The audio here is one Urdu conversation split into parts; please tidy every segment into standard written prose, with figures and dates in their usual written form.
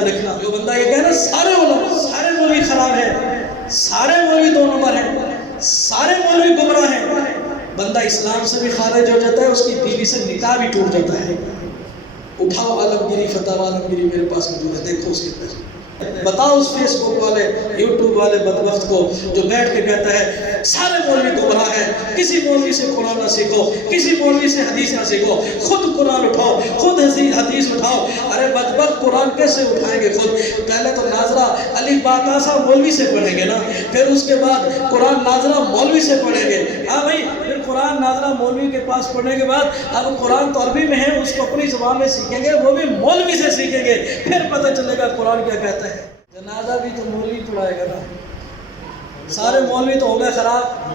یاد رکھنا. جو بندہ یہ کہنا سارے مولوی خراب ہے، سارے مولوی 2 نمبر ہیں، سارے مولوی گمراہ ہیں، بندہ اسلام سے بھی خارج ہو جاتا ہے، اس کی بیوی سے نکاح بھی ٹوٹ جاتا ہے. اٹھاؤ عالمگیری فتح عالمگیری میرے پاس موجود ہے، دیکھو اس کے پاس. بتاؤ اس فیس بک والے یوٹیوب والے بدبخت کو جو بیٹھ کے کہتا ہے سارے مولوی گمراہ ہیں، کسی مولوی سے قرآن نہ سیکھو، کسی مولوی سے حدیث نہ سیکھو، خود قرآن اٹھاؤ، خود حدیث اٹھاؤ. ارے بدبخت قرآن کیسے اٹھائیں گے خود؟ پہلے تو ناظرہ الف با تا سا مولوی سے پڑھیں گے نا، پھر اس کے بعد قرآن ناظرہ مولوی سے پڑھیں گے. ہاں بھائی، پھر قرآن ناظرہ مولوی کے پاس پڑھنے کے بعد اب قرآن تو عربی میں ہے، اس کو اپنی زبان میں سیکھیں گے، وہ بھی مولوی سے سیکھیں گے، پھر پتہ چلے گا قرآن کیا کہتا ہے. جنازہ بھی تو مولوی پڑھائے گا نا. سارے مولوی تو ہو گئے خراب،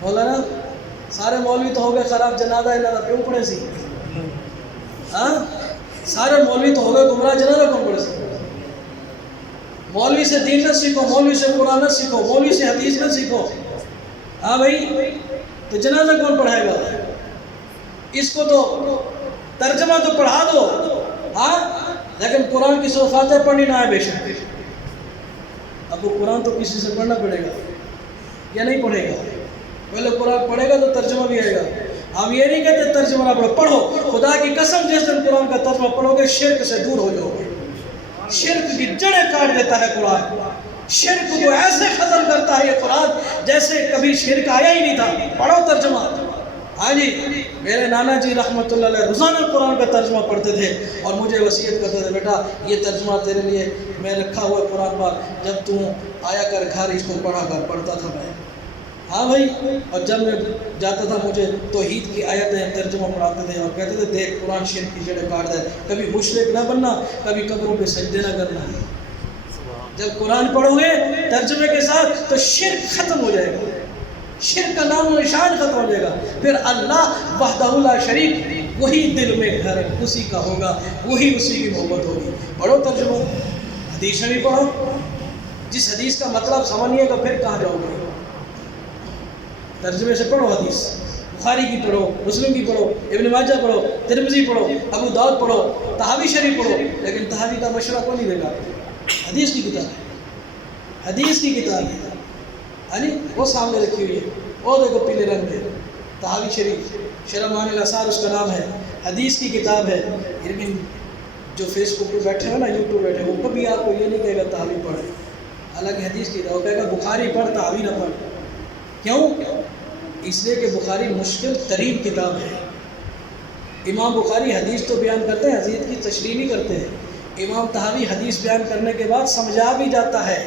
بولا نا، سارے مولوی تو ہو گئے خراب، جنازہ انہاں کیوں پڑھے سی؟ ہاں، سارے مولوی تو ہو گئے گمراہ، جنازہ کون پڑھے سی؟ مولوی سے دین نہ سیکھو، مولوی سے قرآن نہ سیکھو، مولوی سے حدیث نہ سیکھو. ہاں بھائی، تو جنازہ کون پڑھائے گا؟ اس کو تو ترجمہ تو پڑھا دو، ہاں، لیکن قرآن کی سورۃ فاتحہ پڑھنی نہ ہے بے شک. اب وہ قرآن تو کسی سے پڑھنا پڑے گا یا نہیں پڑھے گا؟ پہلے قرآن پڑھے گا تو ترجمہ بھی آئے گا. ہم یہ نہیں کہتے ترجمہ نہ پڑھو، پڑھو. خدا کی قسم جس دن قرآن کا ترجمہ پڑھو گے شرک سے دور ہو جاؤ گے. شرک کی جڑیں کاٹ دیتا ہے قرآن، شرک کو ایسے ختم کرتا ہے یہ قرآن جیسے کبھی شرک آیا ہی نہیں تھا. پڑھو ترجمہ. ہاں جی، میرے نانا جی رحمۃ اللہ علیہ روزانہ قرآن کا ترجمہ پڑھتے تھے اور مجھے وصیت کرتے تھے، بیٹا یہ ترجمہ تیرے لیے میں رکھا ہوا قرآن پاک، جب تو آیا کر گھر اس کو پڑھا کر. پڑھتا تھا میں. ہاں بھائی، اور جب میں جاتا تھا مجھے توحید کی آیتیں ترجمہ پڑھاتے تھے اور کہتے تھے دیکھ قرآن شرک کی جڑیں کاٹ دے، کبھی مشرک نہ بننا، کبھی قبروں پہ سجدے نہ کرنا. جب قرآن پڑھو گے ترجمے کے ساتھ تو شرک ختم ہو جائے گا، شرک کا نام و نشان ختم ہو جائے گا. پھر اللہ وحدہ لا شریک، وہی دل میں گھر اسی کا ہوگا، وہی اسی کی محبت ہوگی. پڑھو ترجمہ، حدیث بھی پڑھو. جس حدیث کا مطلب سمجھیے گا پھر کہاں جاؤ گے؟ ترجمے سے پڑھو حدیث. بخاری کی پڑھو، مسلم کی پڑھو، ابن ماجہ پڑھو، ترمذی پڑھو، ابو داؤد پڑھو، طحاوی شریف پڑھو. لیکن طحاوی کا مشورہ کون نہیں دے گا؟ حدیث کی کتاب ہے، حدیث کی کتاب ہے. یعنی وہ سامنے رکھی ہوئی ہے، وہ دیکھو پیلے رنگ میں طحاوی شریف، شرح معانی الاثار اس کا نام ہے، حدیث کی کتاب ہے. لیکن جو فیس بک پہ بیٹھے ہیں نا، یوٹیوب بیٹھے، وہ کبھی آپ کو یہ نہیں کہے گا طحاوی پڑھے، حالانکہ حدیث کی کتاب. وہ کہے گا بخاری پڑھ، طحاوی نہ پڑھ. کیوں؟ اس لیے کہ بخاری مشکل ترین کتاب ہے. امام بخاری حدیث تو بیان کرتے ہیں، حدیث کی تشریح بھی کرتے ہیں. امام طحاوی حدیث بیان کرنے کے بعد سمجھا بھی جاتا ہے،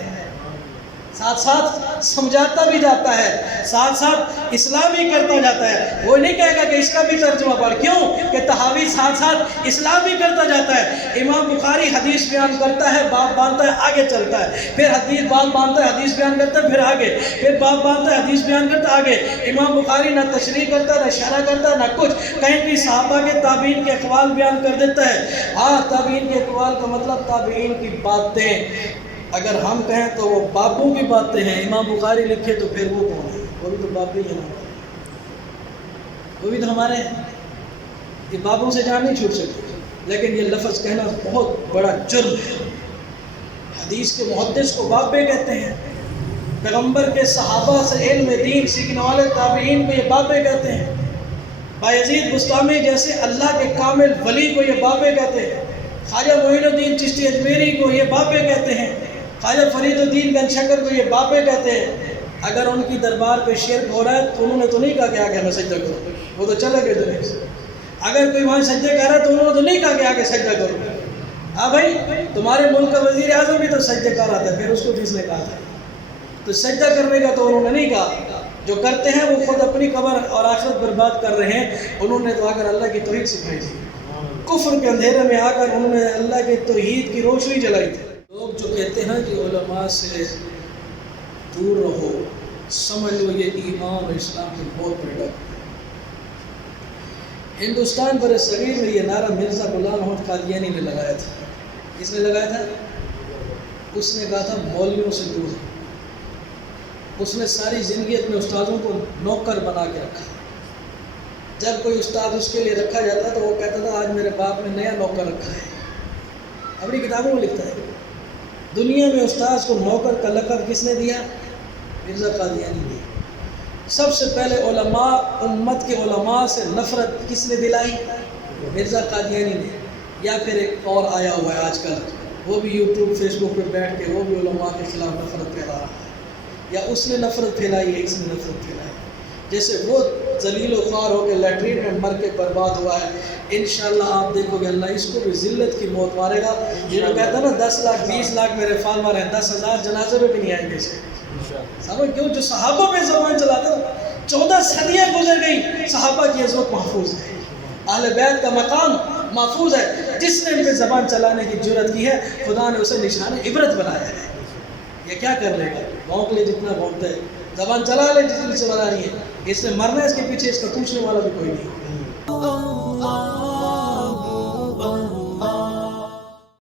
ساتھ ساتھ سمجھاتا بھی جاتا ہے، ساتھ ساتھ اصلاح بھی کرتا جاتا ہے. وہ نہیں کہے گا کہ اس کا بھی ترجمہ پڑھ. کیوں کہ طحاوی ساتھ ساتھ اصلاح بھی کرتا جاتا ہے. امام بخاری حدیث بیان کرتا ہے، باب باندھتا ہے، آگے چلتا ہے، پھر حدیث باب باندھتا ہے، حدیث بیان کرتا ہے، پھر آگے، پھر باب باندھتا ہے، حدیث بیان کرتا ہے، آگے. امام بخاری نہ تشریح کرتا ہے، نہ شرح کرتا ہے، نہ کچھ. کہیں بھی صحابہ کے تابعین کے اقوال بیان کر دیتا ہے. ہاں، تابعین کے اقوال کا مطلب تابعین کی باتیں. اگر ہم کہیں تو وہ بابوں کی باتیں ہیں، امام بخاری لکھے تو پھر وہ کون ہے؟ وہ بھی تو باب ہی ہے نا، وہ بھی تو ہمارے ہیں. یہ بابوں سے جان نہیں چھوٹ سکتے. لیکن یہ لفظ کہنا بہت بڑا جرم ہے. حدیث کے محدث کو بابے کہتے ہیں، پیغمبر کے صحابہ سے علم دین سیکھنے والے تابعین کو یہ بابے کہتے ہیں. بایزید بستامی جیسے اللہ کے کامل ولی کو یہ بابے کہتے ہیں. خواجہ معین الدین چشتی اجمیری کو یہ بابے کہتے ہیں. خواجہ فرید الدین گنج شکر کو یہ بابے کہتے ہیں. اگر ان کی دربار پہ شرک ہو رہا ہے تو انہوں نے تو نہیں کہا کہ آگے ہمیں سجدہ کرو، وہ تو چلے گئے دنیا سے. اگر کوئی وہاں سجدے کر رہا ہے تو انہوں نے تو نہیں کہا کہ آگے سجدہ کرو. ہاں بھائی، تمہارے ملک کا وزیر اعظم بھی تو سجدے کر رہا تھا، پھر اس کو کس نے کہا تھا؟ تو سجدہ کرنے کا تو انہوں نے نہیں کہا. جو کرتے ہیں وہ خود اپنی قبر اور آخرت برباد کر رہے ہیں. انہوں نے تو آ کر اللہ کی توحید سکھائی تھی. کفر کے اندھیرے میں آ کر انہوں نے اللہ کی توحید کی روشنی جلائی تھی. لوگ جو کہتے ہیں کہ علماء سے دور رہو، سمجھ لو یہ ایمان اور اسلام کی بہت بڑی ڈاک. ہندوستان بر صغیر میں یہ نعرہ مرزا غلام احمد قادیانی نے لگایا تھا. کس نے لگایا تھا؟ اس نے کہا تھا مولویوں سے دور. اس نے ساری زندگی اپنے استادوں کو نوکر بنا کے رکھا. جب کوئی استاد اس کے لیے رکھا جاتا تو وہ کہتا تھا آج میرے باپ نے نیا نوکر رکھا ہے. اپنی کتابوں میں لکھتا ہے. دنیا میں استاذ کو نوکر کا لقب کس نے دیا؟ مرزا قادیانی نے. سب سے پہلے علماء امت کے علماء سے نفرت کس نے دلائی؟ مرزا قادیانی نے. یا پھر ایک اور آیا ہوا ہے آج کل، وہ بھی یوٹیوب فیس بک پہ بیٹھ کے وہ بھی علماء کے خلاف نفرت پھیلا رہا ہے. یا اس نے نفرت پھیلائی ہے، اس نے نفرت پھیلائی. جیسے وہ ذلیل و خوار ہو کے لیٹرین میں مر کے برباد ہوا ہے، انشاءاللہ آپ دیکھو گے اللہ اس کو بھی ذلت کی موت مارے گا. یہ جو کہتا ہے نا 10 لاکھ 20 لاکھ میرے فالوور ہیں، 10,000 جنازے میں بھی نہیں آئیں گے اس کے. صحابہ کیوں؟ جو صحابہ پہ زبان چلاتا ہے. 14 صدیاں گزر گئی، صحابہ کی عظمت محفوظ ہے، اہل بیت کا مقام محفوظ ہے. جس نے ان پہ زبان چلانے کی جرت کی ہے خدا نے اسے نشان عبرت بنایا ہے. یہ کیا کر لے گا؟ بھونک لے جتنا بھونکتا ہے، زبان چلا لے جتنی چلانی ہے. اس نے مرنا ہے، اس کے پیچھے اس کا پوچھنے والا بھی کوئی نہیں.